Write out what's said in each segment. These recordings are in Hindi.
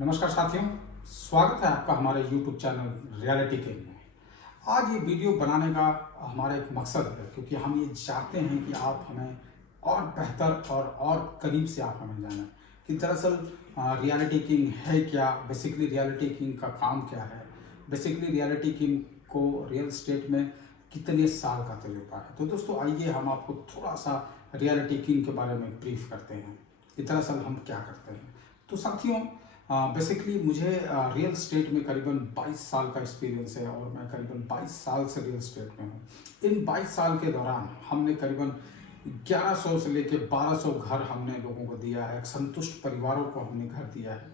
नमस्कार साथियों, स्वागत है आपका हमारे YouTube चैनल रियलिटी किंग में। आज ये वीडियो बनाने का हमारा एक मकसद है, क्योंकि हम ये चाहते हैं कि आप हमें और बेहतर और करीब से आप हमें जानें कि दरअसल रियलिटी किंग है क्या, बेसिकली रियलिटी किंग का काम क्या है, बेसिकली रियलिटी किंग को रियल स्टेट में कितने साल का तजुर्बा है। तो दोस्तों आइए हम आपको थोड़ा सा रियलिटी किंग के बारे में ब्रीफ करते हैं कि दरअसल हम क्या करते हैं। तो साथियों, बेसिकली मुझे रियल स्टेट में करीबन 22 साल का एक्सपीरियंस है और मैं करीबन 22 साल से रियल स्टेट में हूँ। इन 22 साल के दौरान हमने करीबन 1100 से लेकर 1200 घर हमने लोगों को दिया है, संतुष्ट परिवारों को हमने घर दिया है।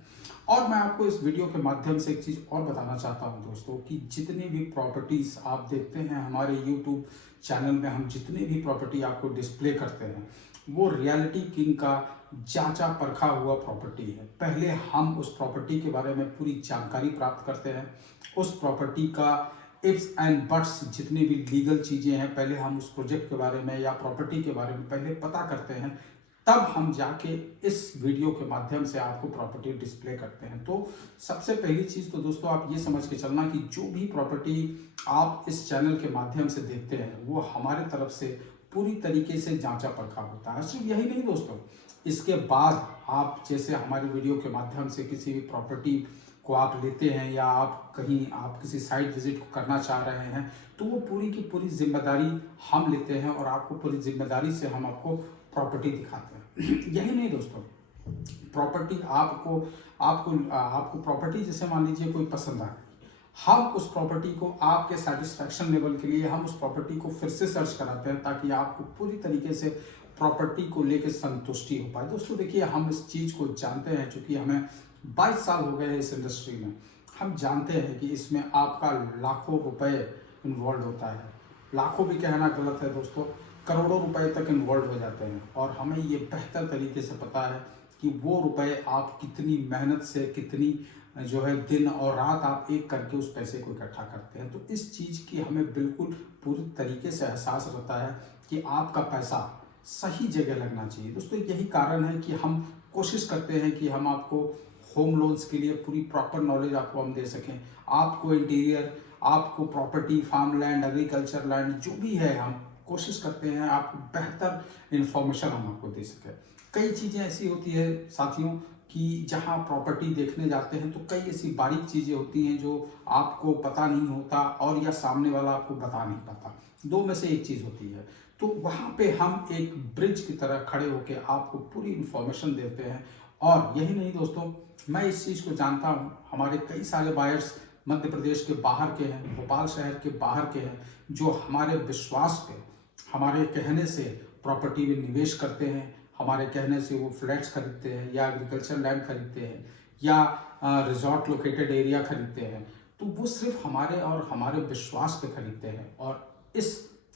और मैं आपको इस वीडियो के माध्यम से एक चीज़ और बताना चाहता हूं दोस्तों कि जितनी भी प्रॉपर्टीज़ आप देखते हैं हमारे यूट्यूब चैनल में, हम जितनी भी प्रॉपर्टी आपको डिस्प्ले करते हैं वो रियलिटी किंग का जांचा परखा हुआ प्रॉपर्टी है। पहले हम उस प्रॉपर्टी के बारे में पूरी जानकारी प्राप्त करते हैं, उस प्रॉपर्टी का इफ्स एंड बट्स जितनी भी लीगल चीज़ें हैं पहले हम उस प्रोजेक्ट के बारे में या प्रॉपर्टी के बारे में पहले पता करते हैं, तब हम जाके इस वीडियो के माध्यम से आपको प्रॉपर्टी डिस्प्ले करते हैं। तो सबसे पहली चीज़ तो दोस्तों आप ये समझ के चलना कि जो भी प्रॉपर्टी आप इस चैनल के माध्यम से देखते हैं वो हमारे तरफ से पूरी तरीके से जांचा परखा होता है। सिर्फ यही नहीं दोस्तों, इसके बाद आप जैसे हमारी वीडियो के माध्यम से किसी भी प्रॉपर्टी को आप लेते हैं या आप कहीं आप किसी साइट विजिट को करना चाह रहे हैं तो वो पूरी की पूरी जिम्मेदारी हम लेते हैं और आपको पूरी जिम्मेदारी से हम आपको प्रॉपर्टी दिखाते हैं। यही नहीं दोस्तों, प्रॉपर्टी आपको आपको आपको प्रॉपर्टी जैसे मान लीजिए कोई पसंद आ गई, हम उस प्रॉपर्टी को आपके सेटिस्फैक्शन लेवल के लिए हम उस प्रॉपर्टी को फिर से सर्च कराते हैं ताकि आपको पूरी तरीके से प्रॉपर्टी को लेकर संतुष्टि हो पाए। दोस्तों देखिए, हम इस चीज़ को जानते हैं, चूंकि हमें 22 साल हो गए हैं इस इंडस्ट्री में, हम जानते हैं कि इसमें आपका लाखों रुपए इन्वॉल्व होता है। लाखों भी कहना गलत है दोस्तों, करोड़ों रुपए तक इन्वॉल्व हो जाते हैं और हमें ये बेहतर तरीके से पता है कि वो रुपए आप कितनी मेहनत से, कितनी जो है दिन और रात आप एक करके उस पैसे को इकट्ठा करते हैं। तो इस चीज़ की हमें बिल्कुल पूरी तरीके से एहसास रहता है कि आपका पैसा सही जगह लगना चाहिए। दोस्तों यही कारण है कि हम कोशिश करते हैं कि हम आपको होम लोन्स के लिए पूरी प्रॉपर नॉलेज आपको हम दे सकें, आपको इंटीरियर, आपको property, farm land, agriculture land जो भी है, हम कोशिश करते हैं आपको बेहतर इन्फॉर्मेशन हम आपको दे सकें। कई चीज़ें ऐसी होती है साथियों कि जहां प्रॉपर्टी देखने जाते हैं तो कई ऐसी बारीक चीज़ें होती हैं जो आपको पता नहीं होता और या सामने वाला आपको बता नहीं पाता, दो में से एक चीज़ होती है। तो वहाँ पे हम एक ब्रिज की तरह खड़े होकर आपको पूरी इन्फॉर्मेशन देते हैं। और यही नहीं दोस्तों, मैं इस चीज़ को जानता हूँ, हमारे कई सारे बायर्स मध्य प्रदेश के बाहर के हैं, भोपाल शहर के बाहर के हैं, जो हमारे विश्वास पे, हमारे कहने से प्रॉपर्टी में निवेश करते हैं, हमारे कहने से वो फ्लैट्स खरीदते हैं या एग्रीकल्चर लैंड खरीदते हैं या रिजॉर्ट लोकेटेड एरिया खरीदते हैं। तो वो सिर्फ हमारे और हमारे विश्वास पे खरीदते हैं और इस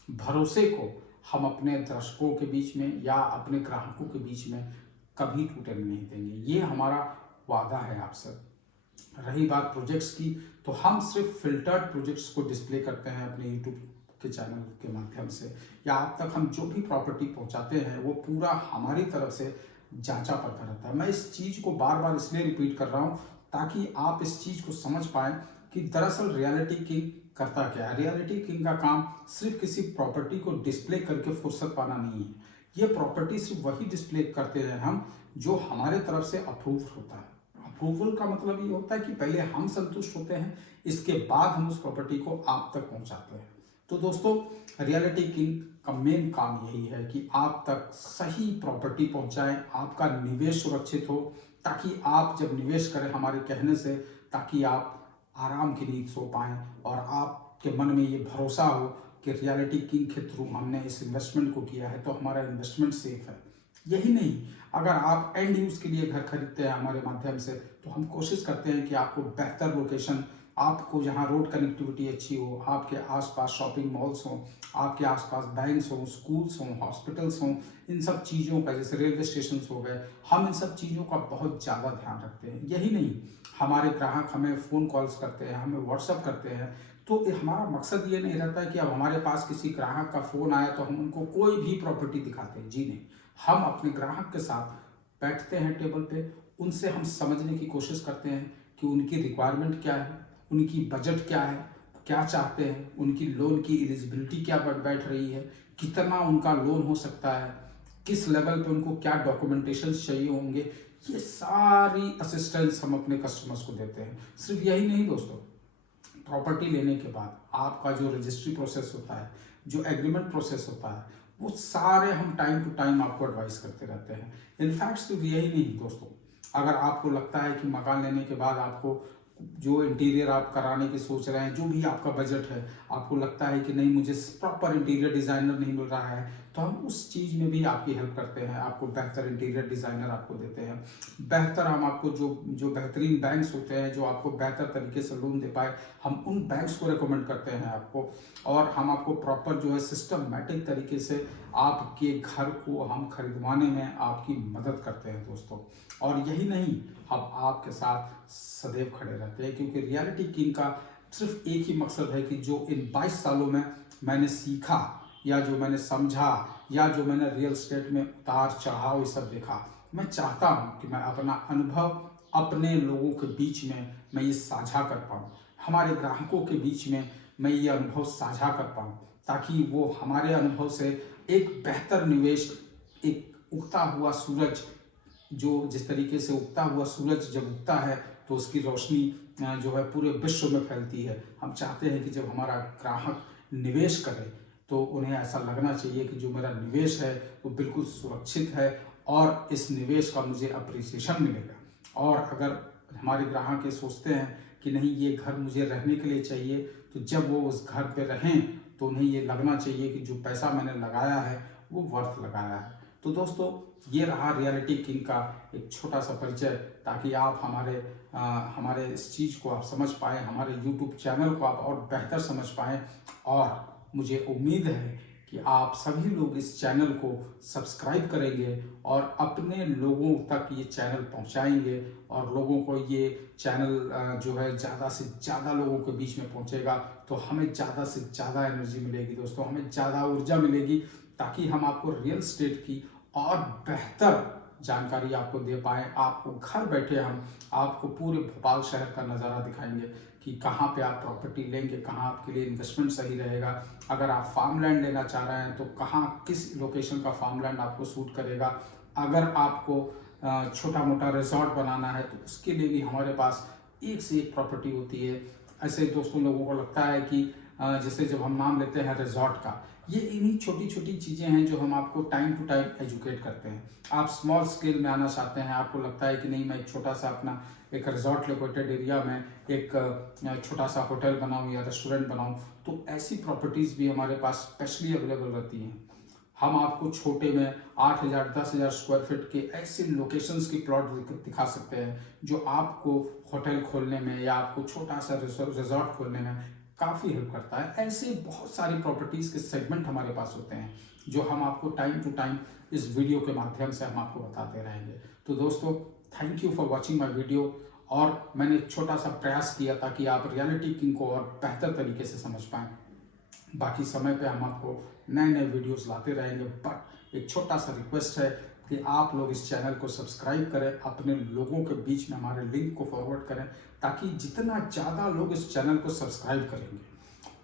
भरोसे को हम अपने दर्शकों के बीच में या अपने ग्राहकों के बीच में कभी टूटने नहीं देंगे। ये हमारा वादा है आपसे। रही बात प्रोजेक्ट्स की, तो हम सिर्फ फिल्टर्ड प्रोजेक्ट्स को डिस्प्ले करते हैं अपने यूट्यूब के चैनल के माध्यम से, या आप तक हम जो भी प्रॉपर्टी पहुंचाते हैं वो पूरा हमारी तरफ से जांचा परखा रहता है। मैं इस चीज़ को बार बार इसलिए रिपीट कर रहा हूं ताकि आप इस चीज़ को समझ पाएं कि दरअसल रियलिटी किंग करता क्या है। रियलिटी किंग का काम सिर्फ किसी प्रॉपर्टी को डिस्प्ले करके फुर्सत पाना नहीं है। ये प्रॉपर्टी सिर्फ वही डिस्प्ले करते हैं हम जो हमारे तरफ से अप्रूव होता है। अप्रूवल का मतलब ये होता है कि पहले हम संतुष्ट होते हैं, इसके बाद हम उस प्रॉपर्टी को आप तक पहुंचाते हैं। तो दोस्तों, रियलिटी किंग का मेन काम यही है कि आप तक सही प्रॉपर्टी पहुंचाएं, आपका निवेश सुरक्षित हो, ताकि आप जब निवेश करें हमारे कहने से, ताकि आप आराम की नींद सो पाएं और आपके मन में ये भरोसा हो कि रियलिटी किंग के थ्रू हमने इस इन्वेस्टमेंट को किया है तो हमारा इन्वेस्टमेंट सेफ है। यही नहीं, अगर आप एंड यूज के लिए घर खरीदते हैं हमारे माध्यम से तो हम कोशिश करते हैं कि आपको बेहतर लोकेशन, आपको जहां रोड कनेक्टिविटी अच्छी हो, आपके आसपास शॉपिंग मॉल्स हों, आपके आसपास बैंक्स हों, स्कूल्स हों, हॉस्पिटल्स हों, इन सब चीज़ों का, जैसे रेलवे स्टेशन हो गए, हम इन सब चीज़ों का बहुत ज़्यादा ध्यान रखते हैं। यही नहीं, हमारे ग्राहक हमें फ़ोन कॉल्स करते हैं, हमें व्हाट्सअप करते हैं, तो हमारा मकसद ये नहीं रहता है कि अब हमारे पास किसी ग्राहक का फ़ोन आया तो हम उनको कोई भी प्रॉपर्टी दिखाते हैं। जी नहीं, हम अपने ग्राहक के साथ बैठते हैं टेबल पे, उनसे हम समझने की कोशिश करते हैं कि उनकी रिक्वायरमेंट क्या है, उनकी बजट क्या है, क्या चाहते हैं, उनकी लोन की एलिजिबिलिटी क्या बैठ रही है, कितना उनका लोन हो सकता है, किस लेवल पे उनको क्या डॉक्यूमेंटेशन चाहिए होंगे। ये सारी असिस्टेंस हम अपने कस्टमर्स को देते हैं। सिर्फ यही नहीं दोस्तों, प्रॉपर्टी लेने के बाद आपका जो रजिस्ट्री प्रोसेस होता है, जो एग्रीमेंट प्रोसेस होता है, वो सारे हम टाइम टू टाइम आपको एडवाइस करते रहते हैं। इनफैक्ट सिर्फ यही नहीं दोस्तों, अगर आपको लगता है कि मकान लेने के बाद आपको जो इंटीरियर आप कराने की सोच रहे हैं, जो भी आपका बजट है, आपको लगता है कि नहीं मुझे प्रॉपर इंटीरियर डिज़ाइनर नहीं मिल रहा है, तो हम उस चीज़ में भी आपकी हेल्प करते हैं। आपको बेहतर इंटीरियर डिज़ाइनर आपको देते हैं, बेहतर हम आपको जो बेहतरीन बैंक्स होते हैं जो आपको बेहतर तरीके से लोन दे पाए, हम उन बैंक्स को रिकमेंड करते हैं आपको। और हम आपको प्रॉपर जो है सिस्टमैटिक तरीके से आपके घर को हम खरीदवाने में आपकी मदद करते हैं दोस्तों। और यही नहीं, हम आपके साथ सदैव खड़े रहते हैं, क्योंकि रियलिटी किंग का सिर्फ एक ही मकसद है कि जो इन 22 सालों में मैंने सीखा, या जो मैंने समझा, या जो मैंने रियल एस्टेट में उतार चढ़ाव ये सब देखा, मैं चाहता हूँ कि मैं अपना अनुभव अपने लोगों के बीच में मैं ये साझा कर पाऊँ, हमारे ग्राहकों के बीच में मैं ये अनुभव साझा कर पाऊँ, ताकि वो हमारे अनुभव से एक बेहतर निवेश, एक उगता हुआ सूरज, जो जिस तरीके से उगता हुआ सूरज जब उगता है तो उसकी रोशनी जो है पूरे विश्व में फैलती है। हम चाहते हैं कि जब हमारा ग्राहक निवेश करे तो उन्हें ऐसा लगना चाहिए कि जो मेरा निवेश है वो बिल्कुल सुरक्षित है और इस निवेश का मुझे अप्रिसिएशन मिलेगा। और अगर हमारे ग्राहक ये सोचते हैं कि नहीं ये घर मुझे रहने के लिए चाहिए, तो जब वो उस घर पे रहें तो उन्हें ये लगना चाहिए कि जो पैसा मैंने लगाया है वो वर्थ लगाया है। तो दोस्तों, ये रहा रियलिटी किंग का एक छोटा सा परिचय, ताकि आप हमारे इस चीज़ को आप समझ पाएँ, हमारे यूट्यूब चैनल को आप और बेहतर समझ पाएँ। और मुझे उम्मीद है कि आप सभी लोग इस चैनल को सब्सक्राइब करेंगे और अपने लोगों तक ये चैनल पहुंचाएंगे, और लोगों को ये चैनल जो है ज़्यादा से ज़्यादा लोगों के बीच में पहुंचेगा, तो हमें ज़्यादा से ज़्यादा एनर्जी मिलेगी दोस्तों, हमें ज़्यादा ऊर्जा मिलेगी, ताकि हम आपको रियल एस्टेट की और बेहतर जानकारी आपको दे पाएँ। आपको घर बैठे हम आपको पूरे भोपाल शहर का नज़ारा दिखाएंगे कि कहाँ पे आप प्रॉपर्टी लेंगे, कहाँ आपके लिए इन्वेस्टमेंट सही रहेगा। अगर आप फार्म लैंड लेना चाह रहे हैं तो कहाँ किस लोकेशन का फार्म लैंड आपको सूट करेगा। अगर आपको छोटा मोटा रिजॉर्ट बनाना है तो उसके लिए भी हमारे पास एक से एक प्रॉपर्टी होती है। ऐसे दोस्तों लोगों को लगता है कि जैसे जब हम नाम लेते हैं रिजॉर्ट का, ये इन्हीं छोटी छोटी चीज़ें हैं जो हम आपको टाइम टू टाइम एजुकेट करते हैं। आप स्मॉल स्केल में आना चाहते हैं, आपको लगता है कि नहीं मैं एक छोटा सा अपना एक रिजॉर्ट लोकेटेड एरिया में एक छोटा सा होटल बनाऊं या रेस्टोरेंट बनाऊं, तो ऐसी प्रॉपर्टीज़ भी हमारे पास स्पेशली अवेलेबल रहती हैं। हम आपको छोटे में 8,000 10,000 स्क्वायर फीट के ऐसे लोकेशंस की प्लॉट दिखा सकते हैं जो आपको होटल खोलने में या आपको छोटा सा रिजॉर्ट खोलने में काफ़ी हेल्प करता है। ऐसे बहुत सारी प्रॉपर्टीज़ के सेगमेंट हमारे पास होते हैं जो हम आपको टाइम टू टाइम इस वीडियो के माध्यम से हम आपको बताते रहेंगे। तो दोस्तों, thank you for watching my video. और मैंने एक छोटा सा प्रयास किया ताकि आप रियलिटी किंग को और बेहतर तरीके से समझ पाएँ। बाकी समय पे हम आपको नए नए वीडियोस लाते रहेंगे, बट एक छोटा सा रिक्वेस्ट है कि आप लोग इस चैनल को सब्सक्राइब करें, अपने लोगों के बीच में हमारे लिंक को फॉरवर्ड करें, ताकि जितना ज़्यादा लोग इस चैनल को सब्सक्राइब करेंगे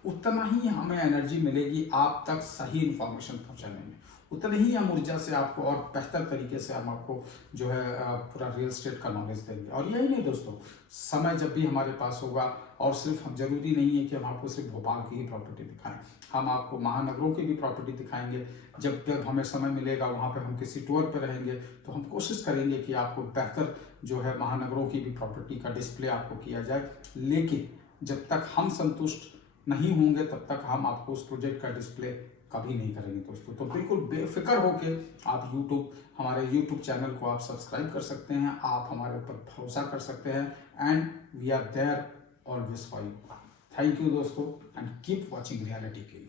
उतना ही हमें एनर्जी मिलेगी आप तक सही इन्फॉर्मेशन पहुंचाने में, उतनी ही हम ऊर्जा से आपको और बेहतर तरीके से हम आपको जो है पूरा रियल एस्टेट का नॉलेज देंगे। और यही नहीं दोस्तों, समय जब भी हमारे पास होगा, और सिर्फ हम जरूरी नहीं है कि हम आपको सिर्फ भोपाल की ही प्रॉपर्टी दिखाएं, हम आपको महानगरों की भी प्रॉपर्टी दिखाएंगे। जब जब हमें समय मिलेगा वहाँ पे हम किसी टूर पे रहेंगे तो हम कोशिश करेंगे कि आपको बेहतर जो है महानगरों की भी प्रॉपर्टी का डिस्प्ले आपको किया जाए। लेकिन जब तक हम संतुष्ट नहीं होंगे तब तक हम आपको उस प्रोजेक्ट का डिस्प्ले कभी नहीं करेंगे दोस्तों। तो बिल्कुल बेफिक्र होके आप हमारे यूट्यूब चैनल को आप सब्सक्राइब कर सकते हैं, आप हमारे ऊपर भरोसा कर सकते हैं, and we are there always for you. Thank you दोस्तों, and keep watching Reality king.